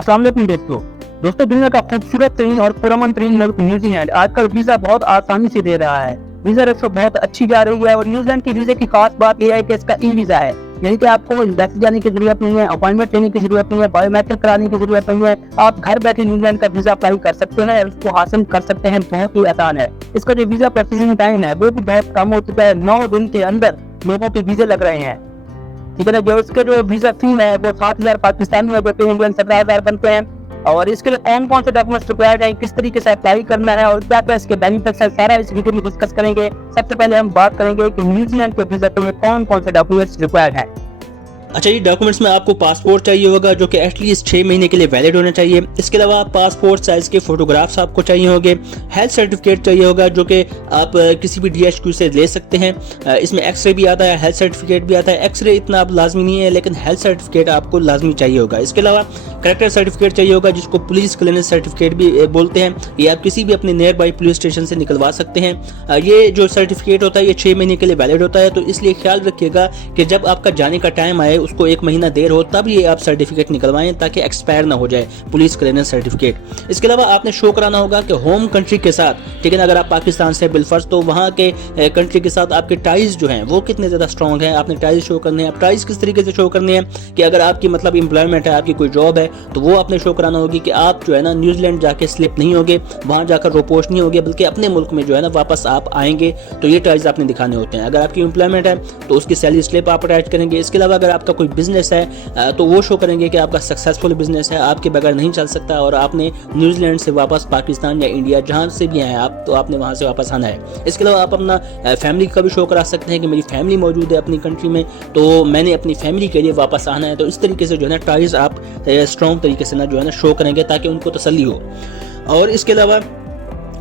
अस्सलाम वालेकुम दोस्तों दुनिया का खूबसूरत तरीन और पुरअमन तरीन मुल्क न्यूजीलैंड आजकल वीजा बहुत आसानी से दे रहा है। वीजा रेशो बहुत अच्छी जा रही है और न्यूजीलैंड की वीजा की खास बात यह है कि इसका ई वीजा है, यानी कि आपको एम्बेसी जाने की जरूरत नहीं है, अपॉइंटमेंट लेने की जरूरत नहीं है, बायोमेट्रिक कराने की जरूरत नहीं है। आप घर बैठे न्यूजीलैंड का वीजा अप्लाई कर सकते हैं, उसको हासिल कर सकते हैं, बहुत ही आसान है। इसका जो वीजा प्रोसेसिंग टाइम है वो भी बहुत कम हो चुका है, 9 दिन के अंदर लोगों के वीजे लग रहे हैं। ठीक है ना, जो इसके जो वीजा फी है वो 7,000 पाकिस्तानी में 17,000 बनते हैं। और इसके लिए कौन से डॉक्यूमेंट्स रिक्वायर्ड है, किस तरीके से अप्लाई करना है और क्या क्या इसके बेनिफिट्स है, सारा इस वीडियो में डिस्कस करेंगे। सबसे पहले हम बात करेंगे कि न्यूजीलैंड के वीजा में कौन से डॉक्यूमेंट्स रिक्वायर्ड है। अच्छा, ये डॉक्यूमेंट्स में आपको पासपोर्ट चाहिए होगा जो कि एटलीस्ट 6 महीने के लिए वैलिड होना चाहिए। इसके अलावा पासपोर्ट साइज के फोटोग्राफ्स आपको चाहिए होंगे। हेल्थ सर्टिफिकेट चाहिए होगा जो कि आप किसी भी DHQ से ले सकते हैं। इसमें एक्सरे भी आता है, हेल्थ सर्टिफिकेट भी आता है। एक्सरे इतना आप लाजमी नहीं है, लेकिन हेल्थ सर्टिफिकेट आपको लाजमी चाहिए होगा। इसके अलावा करेक्टर सर्टिफिकेट चाहिए होगा जिसको पुलिस क्लियरेंस सर्टिफिकेट भी बोलते हैं। ये आप किसी भी अपने नियर बाई पुलिस स्टेशन से निकलवा सकते हैं। ये जो सर्टिफिकेट होता है ये 6 महीने के लिए वैलिड होता है, तो इसलिए ख्याल रखिएगा कि जब आपका जाने का टाइम आए, उसको 1 महीना देर हो, तब ये आप सर्टिफिकेट निकलवाएं ताकि एक्सपायर ना हो जाए पुलिस क्लियरेंस सर्टिफिकेट। इसके अलावा आपने शो कराना होगा कि होम कंट्री के साथ, ठीक है ना, अगर आप पाकिस्तान से बिलफर्ज, तो वहाँ के कंट्री के साथ आपके टाइज जो हैं वो कितने ज़्यादा स्ट्रॉन्ग हैं, आपने टाइज शो करने हैं। टाइज किस तरीके से शो करने हैं कि अगर आपकी मतलब एम्प्लॉयमेंट है, आपकी कोई जॉब है, तो वो आपने शो कराना होगी कि आप जो है ना न्यूजीलैंड जाके स्लिप नहीं होगे, वहाँ जाकर रोपोश नहीं होगे, बल्कि अपने मुल्क में जो है ना वापस आप आएंगे। तो ये टाइज आपने दिखाने होते हैं। अगर आपकी एम्प्लॉयमेंट है तो उसकी सैलरी स्लिप आप अटैच करेंगे। इसके अलावा अगर आपका कोई बिजनेस है तो वो शो करेंगे कि आपका सक्सेसफुल बिजनेस है, आपके बगैर नहीं चल सकता और आपने न्यूजीलैंड से वापस पाकिस्तान या इंडिया जहाँ से भी हैं आप, तो आपने वहाँ से वापस आना है। इसके अलावा आप अपना फैमिली का भी शो करा सकते हैं कि मेरी फैमिली मौजूद है अपनी कंट्री में, तो मैंने अपनी फैमिली के लिए वापस आना है। तो इस तरीके से जो है ना टाइज आप स्ट्रॉन्ग तरीके से ना जो है ना शो करेंगे ताकि उनको तसल्ली हो। और इसके अलावा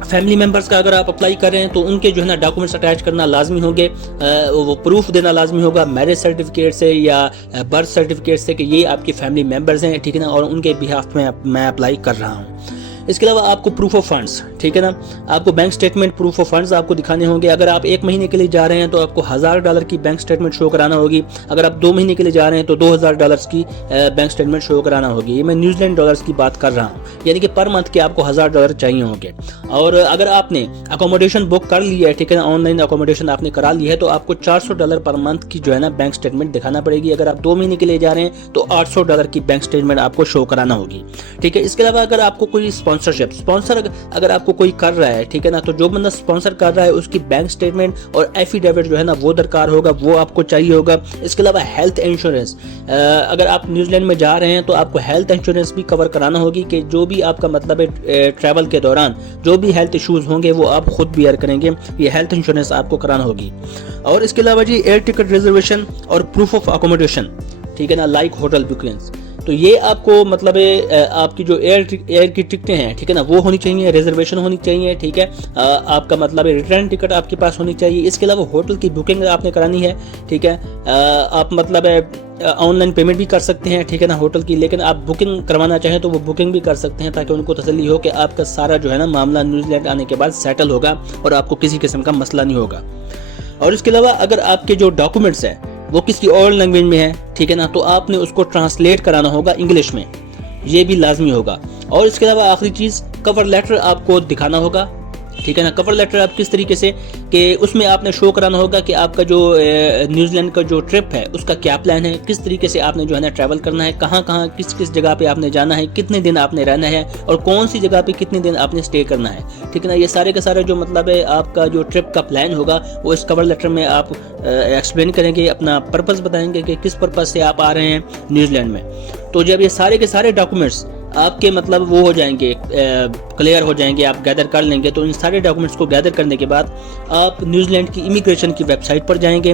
फैमिली मेंबर्स का अगर आप अप्लाई कर रहे हैं तो उनके जो है ना डॉक्यूमेंट्स अटैच करना लाजमी होंगे, वो प्रूफ देना लाजमी होगा मैरिज सर्टिफिकेट से या बर्थ सर्टिफिकेट से कि ये आपके फैमिली मेंबर्स हैं, ठीक है ना, और उनके बिहाफ में मैं अप्लाई कर रहा हूँ। इसके अलावा आपको प्रूफ ऑफ फंड्स, ठीक है ना, आपको bank statement proof of funds आपको दिखाने होंगे। अगर आप 1 महीने के लिए जा रहे हैं तो आपको $1000 की बैंक स्टेटमेंट शो कराना होगी। अगर आप 2 महीने के लिए जा रहे हैं तो $2000 की बैंक स्टेटमेंट शो कराना होगी। ये मैं न्यूजीलैंड डॉलर्स की बात कर रहा हूँ, यानी कि पर मंथ के आपको $1000 चाहिए होंगे। और अगर आपने अकोमोडेशन बुक कर लिया है, ठीक है ना, ऑनलाइन अकोमोडेशन आपने करा ली है, तो आपको $400 पर मंथ की जो है ना बैंक स्टेटमेंट दिखाना पड़ेगी। अगर आप 2 महीने के लिए जा रहे हैं तो $800 की बैंक स्टेटमेंट आपको शो कराना होगी, ठीक है। इसके अलावा अगर आपको कोई स्पॉन्सर अगर आपको कोई कर रहा है, ठीक है ना, तो जो बंदा स्पॉन्सर कर रहा है उसकी बैंक स्टेटमेंट और एफिडेविट जो है ना वो दरकार होगा, वो आपको चाहिए होगा। इसके अलावा हेल्थ इंश्योरेंस, अगर आप न्यूजीलैंड में जा रहे हैं तो आपको हेल्थ इंश्योरेंस भी कवर कराना होगी कि जो भी आपका मतलब है ट्रैवल के दौरान जो भी हेल्थ इश्यूज होंगे वो आप खुद बियर करेंगे, ये हेल्थ इंश्योरेंस आपको कराना होगी। और इसके अलावा जी एयर टिकट रिजर्वेशन और प्रूफ ऑफ अकोमोडेशन, ठीक है ना, लाइक होटल बुकिंग्स, तो ये आपको मतलब आपकी जो एयर की टिकटें हैं, ठीक है ना, वो होनी चाहिए, रिजर्वेशन होनी चाहिए, ठीक है। आपका मतलब रिटर्न टिकट आपके पास होनी चाहिए। इसके अलावा होटल की बुकिंग आपने करानी है, ठीक है। आप मतलब ऑनलाइन पेमेंट भी कर सकते हैं, ठीक है ना, होटल की, लेकिन आप बुकिंग करवाना चाहें तो वो बुकिंग भी कर सकते हैं ताकि उनको तसल्ली हो कि आपका सारा जो है ना मामला न्यूजीलैंड आने के बाद सेटल होगा और आपको किसी किस्म का मसला नहीं होगा। और इसके अलावा अगर आपके जो डॉक्यूमेंट्स हैं वो किसी और लैंग्वेज में है, ठीक है ना, तो आपने उसको ट्रांसलेट कराना होगा इंग्लिश में, ये भी लाजमी होगा। और इसके अलावा आखिरी चीज़ कवर लेटर आपको दिखाना होगा, ठीक है ना। कवर लेटर आप किस तरीके से कि उसमें आपने शो कराना होगा कि आपका जो न्यूजीलैंड का जो ट्रिप है उसका क्या प्लान है, किस तरीके से आपने जो है ना ट्रैवल करना है, कहाँ कहाँ किस किस जगह पे आपने जाना है, कितने दिन आपने रहना है और कौन सी जगह पे कितने दिन आपने स्टे करना है, ठीक है ना। ये सारे के सारे जो मतलब है आपका जो ट्रिप का प्लान होगा वो इस कवर लेटर में आप एक्सप्लेन करेंगे, अपना पर्पज़ बताएंगे कि किस पर्पज़ से आप आ रहे हैं न्यूजीलैंड में। तो जब ये सारे के सारे डॉक्यूमेंट्स आपके मतलब वो हो जाएंगे, क्लियर हो जाएंगे, आप गैदर कर लेंगे, तो इन सारे डॉक्यूमेंट्स को गैदर करने के बाद आप न्यूजीलैंड की इमिग्रेशन की वेबसाइट पर जाएंगे।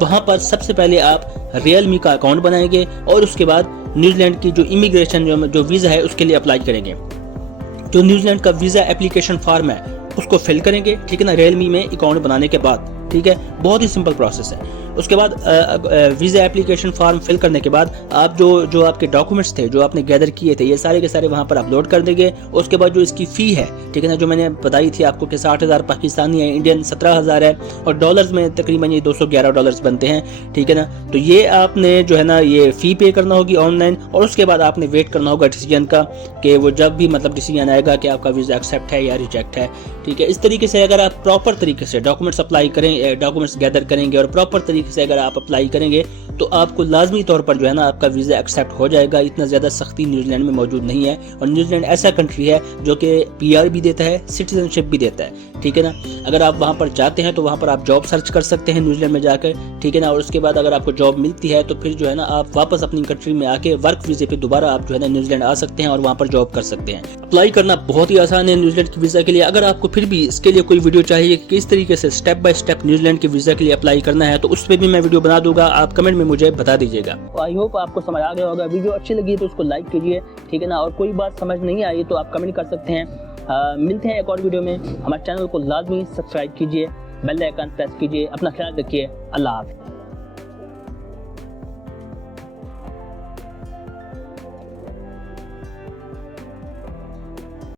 वहाँ पर सबसे पहले आप रियलमी का अकाउंट बनाएंगे और उसके बाद न्यूजीलैंड की जो इमिग्रेशन जो वीज़ा है उसके लिए अप्लाई करेंगे। जो न्यूजीलैंड का वीज़ा एप्लीकेशन फॉर्म है उसको फिल करेंगे, ठीक है ना, रियलमी में अकाउंट बनाने के बाद, ठीक है। बहुत ही सिंपल प्रोसेस है। उसके बाद वीज़ा एप्लीकेशन फॉर्म फिल करने के बाद आप जो आपके डॉक्यूमेंट्स थे जो आपने गैदर किए थे ये सारे के सारे वहाँ पर अपलोड कर देंगे। उसके बाद जो इसकी फ़ी है, ठीक है ना, जो मैंने बताई थी आपको कि 60,000 पाकिस्तानी है, इंडियन 17,000 है और डॉलर्स में तकरीबन ये $211 बनते हैं, ठीक है ना। तो ये आपने जो है ना ये फ़ी पे करना होगी ऑनलाइन और उसके बाद आपने वेट करना होगा डिसीजन का कि वो जब भी मतलब डिसीजन आएगा कि आपका वीज़ा एक्सेप्ट है या रिजेक्ट है, ठीक है। इस तरीके से अगर आप प्रॉपर तरीके से डॉक्यूमेंट्स अप्लाई करें, डॉक्यूमेंट्स गैदर करेंगे और प्रॉपर तरीके से अगर आप अप्लाई करेंगे तो आपको लाजमी तौर पर जो है ना आपका वीज़ा एक्सेप्ट हो जाएगा। इतना ज़्यादा सख्ती न्यूजीलैंड में मौजूद नहीं है और न्यूजीलैंड ऐसा कंट्री है जो कि PR भी देता है, सिटीजनशिप भी देता है, ठीक है ना। अगर आप वहाँ पर जाते हैं तो वहाँ पर आप जॉब सर्च कर सकते हैं न्यूजीलैंड में जाकर, ठीक है ना। और उसके बाद अगर आपको जॉब मिलती है तो फिर जो है ना आप वापस अपनी कंट्री में आके वर्क वीज़े पे दोबारा आप जो है ना न्यूजीलैंड आ सकते हैं और वहाँ पर जॉब कर सकते हैं। अप्लाई करना बहुत ही आसान है न्यूजीलैंड के वीज़ा के लिए। अगर आपको फिर भी इसके लिए कोई वीडियो चाहिए कि किस तरीके से स्टेप बाय स्टेप न्यूजीलैंड के वीज़ा के लिए अप्लाई करना है तो उस पर भी मैं वीडियो बना दूंगा, आप कमेंट में मुझे बता दीजिएगा। आई होप आपको समझ आ गया होगा। वीडियो अच्छी लगी तो उसको लाइक कीजिए, ठीक है ना। और कोई बात समझ नहीं आई तो आप कमेंट कर सकते हैं। मिलते हैं एक और वीडियो में। हमारे चैनल को लाजमी सब्सक्राइब कीजिए, बेल आइकन प्रेस कीजिए। अपना ख्याल रखिए। अल्लाह हाफ़िज़।